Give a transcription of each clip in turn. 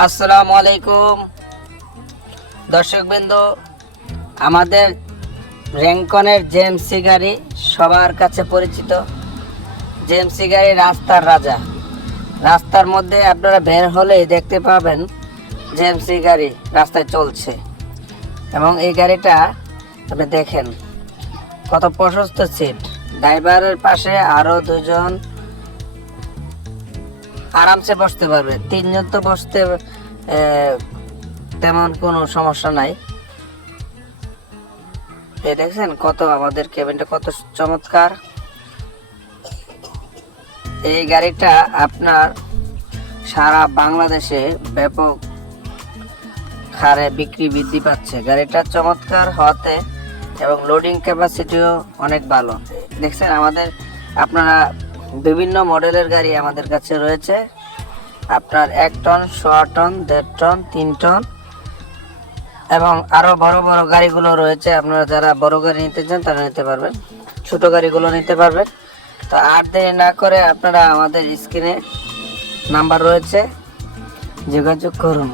আসসালামু আলাইকুম দর্শকবৃন্দ, আমাদের র্যাঙ্কনের জেএমসি গাড়ি সবার কাছে পরিচিত। জেএমসি গাড়ি রাস্তার রাজা। রাস্তার মধ্যে আপনারা বের হলেই দেখতে পাবেন জেএমসি গাড়ি রাস্তায় চলছে। এবং এই গাড়িটা আপনি দেখেন কত প্রশস্ত সিট, ড্রাইভারের পাশে আরও দুজন আরামসে বসতে পারবে। তিনজন তো বসতে তেমন কোনো সমস্যা নাই। এই দেখছেন কত আমাদের কেবিনটা কত চমৎকার। এই গাড়িটা আপনার সারা বাংলাদেশে ব্যাপক হারে বিক্রি বৃদ্ধি পাচ্ছে। গাড়িটা চমৎকার হওয়াতে এবং লোডিং ক্যাপাসিটিও অনেক ভালো। দেখছেন আপনারা বিভিন্ন মডেলের গাড়ি আমাদের কাছে রয়েছে। আপনার 1 টন, 1.5 টন, 1.5 টন, 3 টন এবং আরো বড় বড় গাড়িগুলো রয়েছে। আপনারা যারা বড় গাড়ি নিতে চান তারা নিতে পারবেন, ছোট গাড়িগুলো নিতে পারবেন। তো আর দেরি না করে আপনারা আমাদের স্ক্রিনে নাম্বার রয়েছে, যোগাযোগ করুন।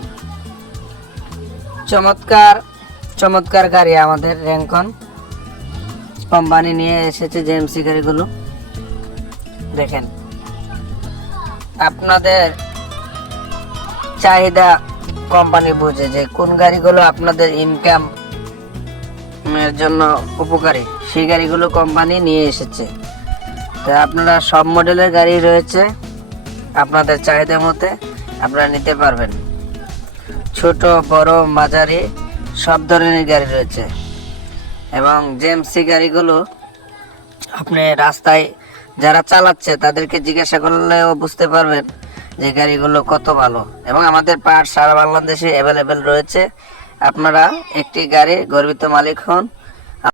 চমৎকার চমৎকার গাড়ি আমাদের র্যাঙ্কন কোম্পানি নিয়ে এসেছে। জেএমসি গাড়িগুলো দেখেন, আপনাদের চাহিদা কোম্পানি বুঝে যে কোন গাড়িগুলো আপনাদের ইনকাম এর জন্য উপকারী, সেই গাড়িগুলো কোম্পানি নিয়ে এসেছে। তো আপনারা সব মডেলের গাড়ি রয়েছে, আপনাদের চাহিদা মতে আপনারা নিতে পারবেন। ছোট বড় মাঝারি সব ধরনের গাড়ি রয়েছে। এবং জেএমসি গাড়িগুলো আপনি রাস্তায় যারা চালাচ্ছে তাদেরকে জিজ্ঞাসা করলেও বুঝতে পারবেন যে গাড়িগুলো কত ভালো। এবং আমাদের পার্ট সারা বাংলাদেশে অ্যাভেলেবেল রয়েছে। আপনারা একটি গাড়ি গর্বিত মালিক হন।